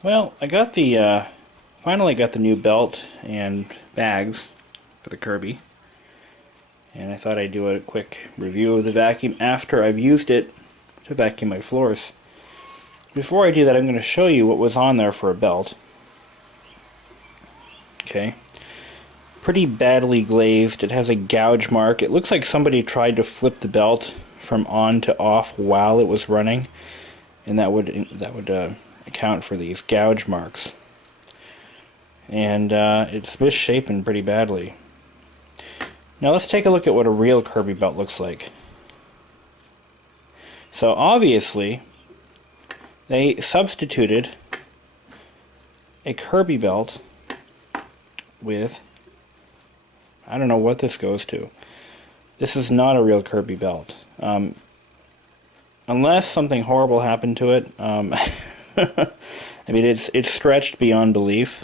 Well, I got the finally got the new belt and bags for the Kirby, and I thought I'd do a quick review of the vacuum after I've used it to vacuum my floors. Before I do that, I'm going to show you what was on there for a belt. Okay. Pretty badly glazed. It has a gouge mark. It looks like somebody tried to flip the belt from on to off while it was running, and that would account for these gouge marks. And it's misshapen pretty badly. Now let's take a look at what a real Kirby belt looks like. So obviously they substituted a Kirby belt with, I don't know what this goes to. This is not a real Kirby belt. Unless something horrible happened to it. I mean, it's stretched beyond belief,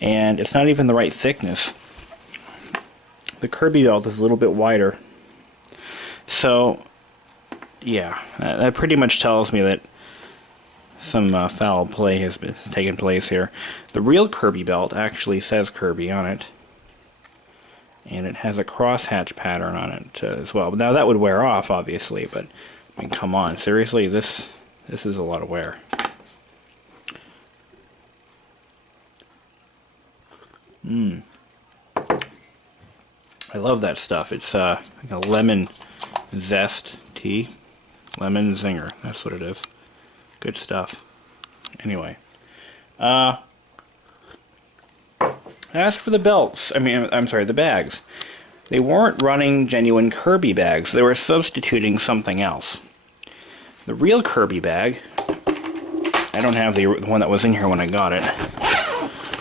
and it's not even the right thickness. The Kirby belt is a little bit wider. So, yeah, that pretty much tells me that some foul play has taken place here. The real Kirby belt actually says Kirby on it, and it has a crosshatch pattern on it as well. Now that would wear off, obviously, but I mean, come on, seriously, this is a lot of wear. I love that stuff. It's like a lemon zest tea. Lemon zinger, that's what it is. Good stuff. Anyway. As for the belts, I'm sorry, the bags. They weren't running genuine Kirby bags. They were substituting something else. The real Kirby bag, I don't have the one that was in here when I got it.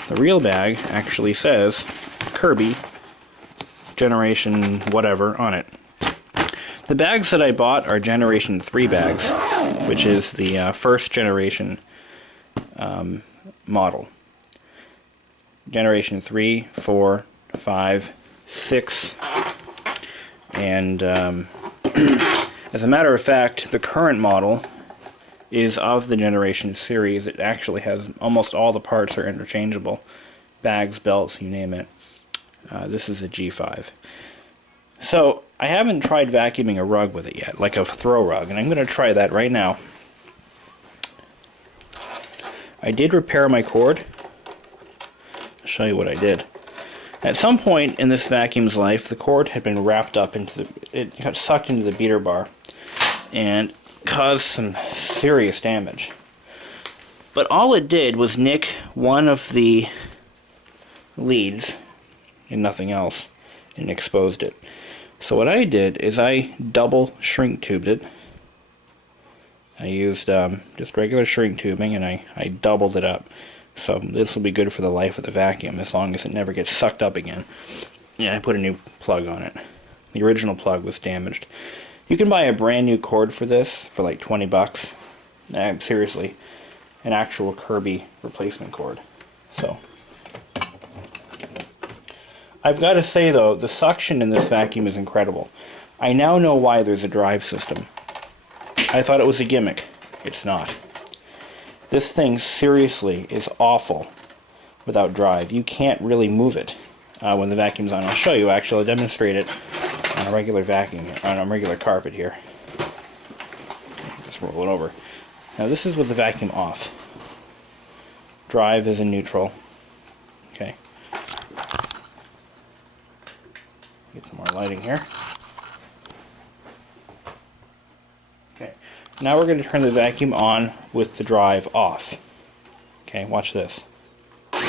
The real bag actually says Kirby Generation whatever on it. The bags that I bought are Generation 3 bags, which is the first generation model. Generation 3, 4, 5, 6, and as a matter of fact, the current model is of the Generation series. It actually has almost all the parts are interchangeable. Bags, belts, you name it. This is a G5. So, I haven't tried vacuuming a rug with it yet, like a throw rug, and I'm going to try that right now. I did repair my cord. I'll show you what I did. At some point in this vacuum's life, the cord had been wrapped up into it got sucked into the beater bar and caused some serious damage. But all it did was nick one of the leads and nothing else, and exposed it. So what I did is I double shrink tubed it. I used just regular shrink tubing, and I doubled it up. So this will be good for the life of the vacuum, as long as it never gets sucked up again. Yeah, I put a new plug on it. The original plug was damaged. You can buy a brand new cord for this for like 20 bucks. Seriously, an actual Kirby replacement cord. So, I've got to say though, the suction in this vacuum is incredible. I now know why there's a drive system. I thought it was a gimmick. It's not. This thing seriously is awful without drive. You can't really move it when the vacuum's on. I'll show you actually. I'll demonstrate it on a regular vacuum, on a regular carpet here. Just roll it over. Now this is with the vacuum off. Drive is in neutral. Okay. Get some more lighting here. Okay. Now we're going to turn the vacuum on with the drive off. Okay, watch this. It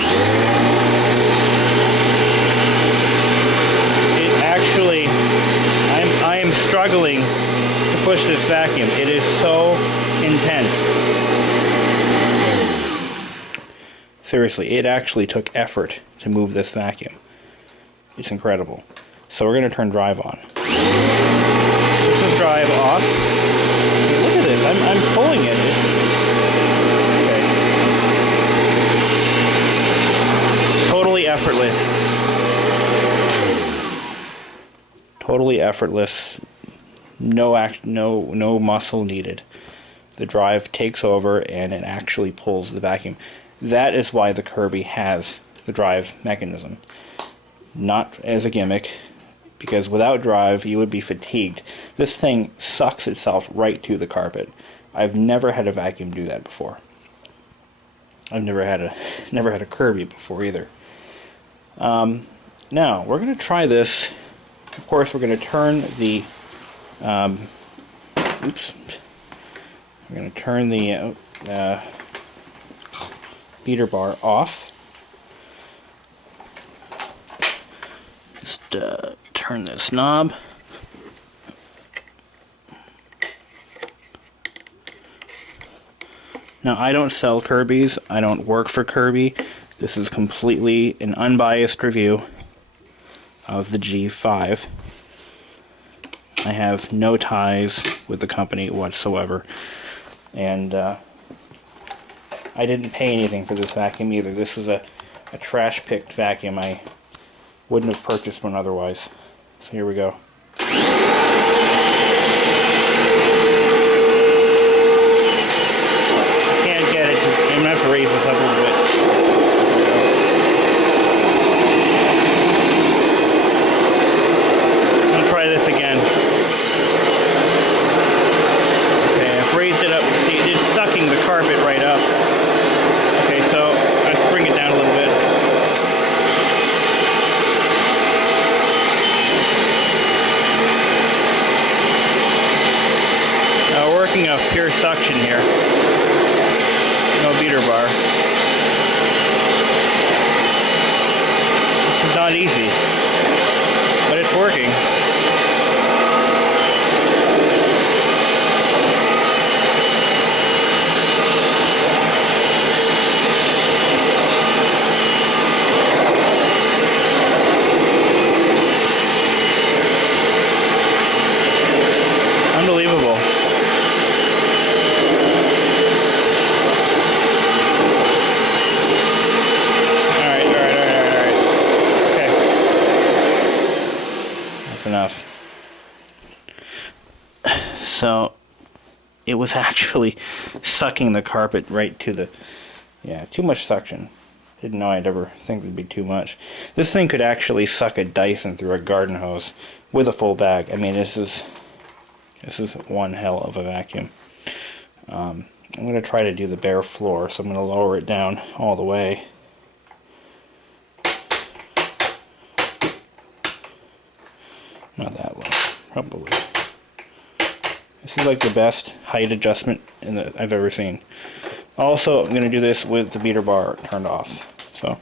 actually, I am struggling to push this vacuum. It is so intense. Seriously, it actually took effort to move this vacuum. It's incredible. So we're going to turn drive on. This is drive off. Look at this. I'm pulling it. Okay. Totally effortless. Totally effortless. No muscle needed. The drive takes over and it actually pulls the vacuum. That is why the Kirby has the drive mechanism. Not as a gimmick, because without drive you would be fatigued. This thing sucks itself right to the carpet. I've never had a vacuum do that before. I've never had a Kirby before either. Now we're going to try this. Of course, we're going to turn the we're going to turn the beater bar off. Just turn this knob. Now, I don't sell Kirbys. I don't work for Kirby. This is completely an unbiased review of the G5. I have no ties with the company whatsoever. And I didn't pay anything for this vacuum either. This was a trash-picked vacuum. I wouldn't have purchased one otherwise. So here we go. I'm going to have to raise this up a little bit. I'm going to try this again. Okay, I've raised it up. See, it's sucking the carpet right up. Okay, so let's bring it down a little bit. Now we're working off pure suction here. No beater bar. It's not easy, but it's working. Unbelievable. Enough. So it was actually sucking the carpet right to the, yeah, too much suction. Didn't know I'd ever think it'd be too much. This thing could actually suck a Dyson through a garden hose with a full bag. I mean, this is one hell of a vacuum. I'm going to try to do the bare floor, so I'm going to lower it down all the way. Not that low, probably. This is like the best height adjustment I've ever seen. Also, I'm going to do this with the beater bar turned off. So.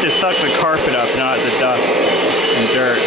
To suck the carpet up, not the dust and dirt.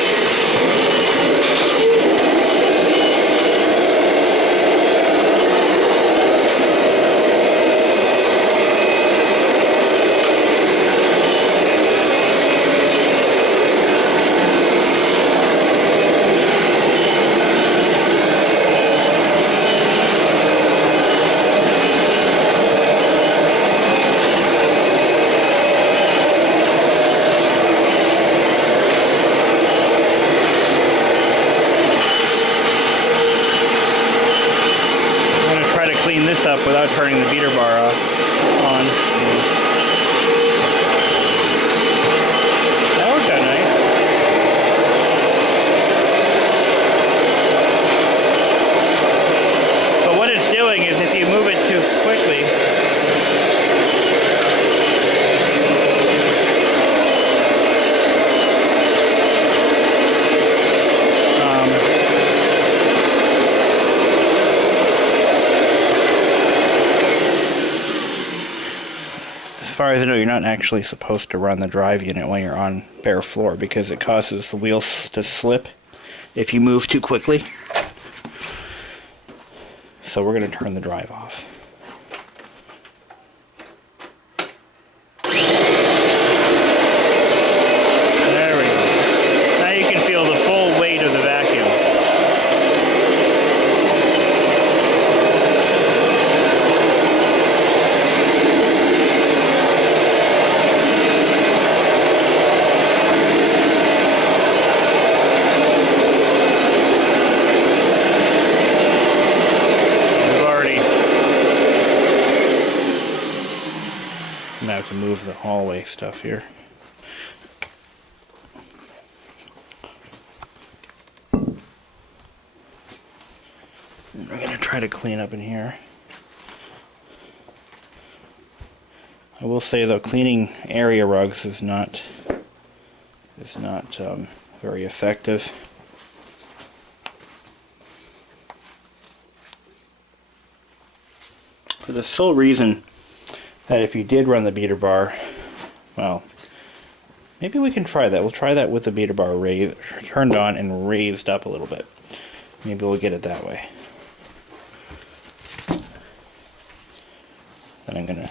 Up without turning the beater bar on. That worked out nice. far as I know, you're not actually supposed to run the drive unit when you're on bare floor because it causes the wheels to slip if you move too quickly. So we're going to turn the drive off. There we go. Now you can feel the full weight of the vacuum. Now to move the hallway stuff here. And we're going to try to clean up in here. I will say though, cleaning area rugs is not very effective. For the sole reason that if you did run the beater bar, well, maybe we can try that. We'll try that with the beater bar turned on and raised up a little bit. Maybe we'll get it that way. Then I'm gonna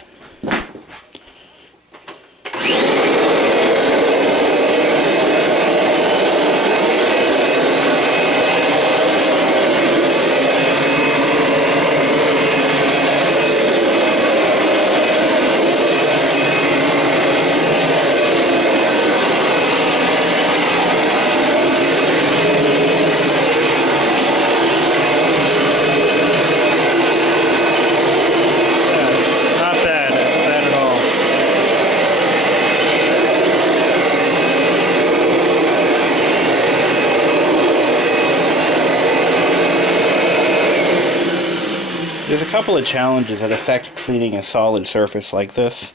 There's a couple of challenges that affect cleaning a solid surface like this.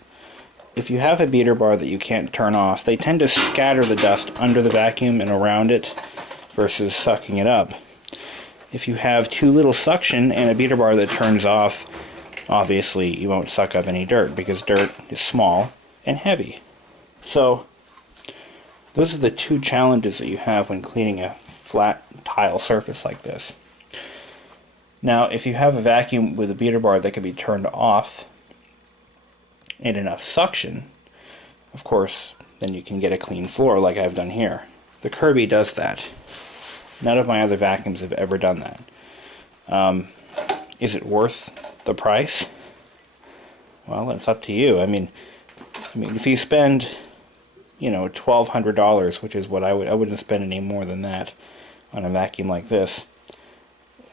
If you have a beater bar that you can't turn off, they tend to scatter the dust under the vacuum and around it versus sucking it up. If you have too little suction and a beater bar that turns off, obviously you won't suck up any dirt because dirt is small and heavy. So those are the two challenges that you have when cleaning a flat tile surface like this. Now, if you have a vacuum with a beater bar that can be turned off and enough suction, of course, then you can get a clean floor like I've done here. The Kirby does that. None of my other vacuums have ever done that. Is it worth the price? Well, it's up to you. I mean, if you spend, $1,200, which is what I wouldn't spend any more than that on a vacuum like this,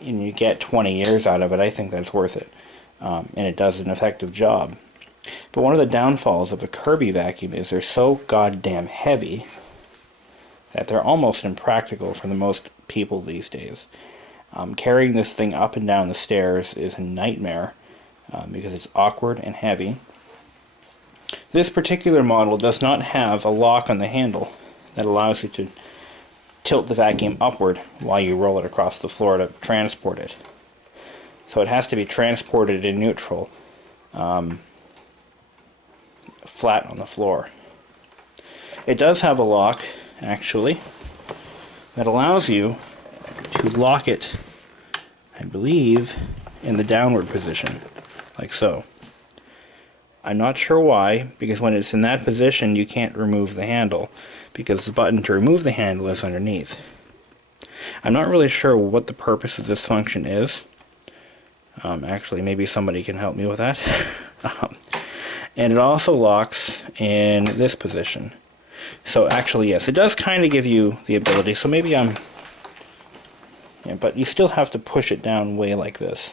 and you get 20 years out of it, I think that's worth it. And it does an effective job. But one of the downfalls of a Kirby vacuum is they're so goddamn heavy that they're almost impractical for the most people these days. Carrying this thing up and down the stairs is a nightmare because it's awkward and heavy. This particular model does not have a lock on the handle that allows you to tilt the vacuum upward while you roll it across the floor to transport it. So it has to be transported in neutral, flat on the floor. It does have a lock, actually, that allows you to lock it, I believe, in the downward position, like so. I'm not sure why, because when it's in that position you can't remove the handle, because the button to remove the handle is underneath. I'm not really sure what the purpose of this function is. Actually, maybe somebody can help me with that. And it also locks in this position. So actually, yes, it does kind of give you the ability, so maybe but you still have to push it down way like this.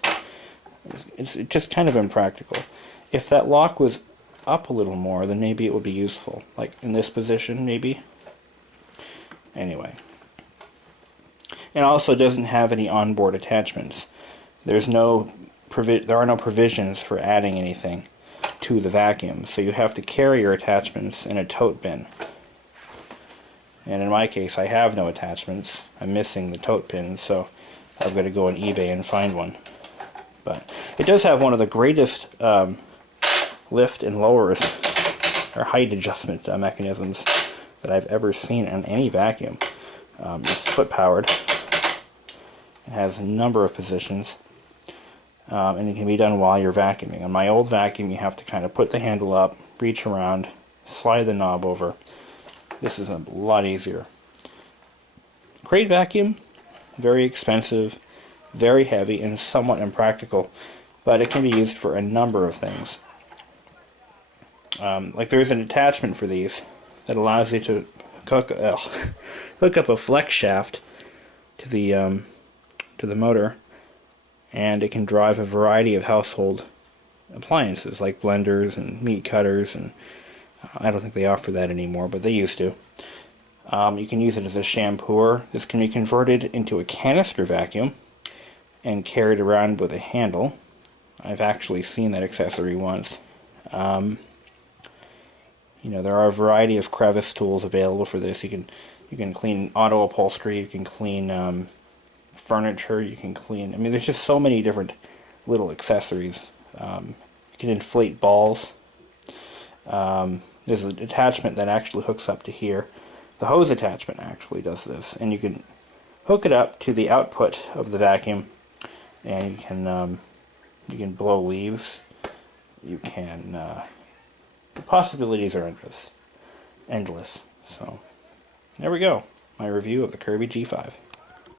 It's just kind of impractical. If that lock was up a little more, then maybe it would be useful. Like in this position, maybe. Anyway. It also doesn't have any onboard attachments. There are no provisions for adding anything to the vacuum, so you have to carry your attachments in a tote bin. And in my case, I have no attachments. I'm missing the tote pin, so I've got to go on eBay and find one. But it does have one of the greatest lift and lowers or height adjustment mechanisms that I've ever seen on any vacuum. It's foot powered. It has a number of positions, and it can be done while you're vacuuming. On my old vacuum, you have to kind of put the handle up, reach around, slide the knob over. This is a lot easier. Great vacuum, very expensive, very heavy, and somewhat impractical, but it can be used for a number of things. Like there's an attachment for these that allows you to hook up a flex shaft to the motor, and it can drive a variety of household appliances like blenders and meat cutters, and I don't think they offer that anymore, but they used to. You can use it as a shampooer. This can be converted into a canister vacuum and carried around with a handle. I've actually seen that accessory once. You know, there are a variety of crevice tools available for this. You can clean auto upholstery, you can clean furniture, you can clean... I mean, there's just so many different little accessories. You can inflate balls. There's an attachment that actually hooks up to here. The hose attachment actually does this, and you can hook it up to the output of the vacuum, and you can blow leaves. You can... the possibilities are endless. So, there we go. My review of the Kirby G5.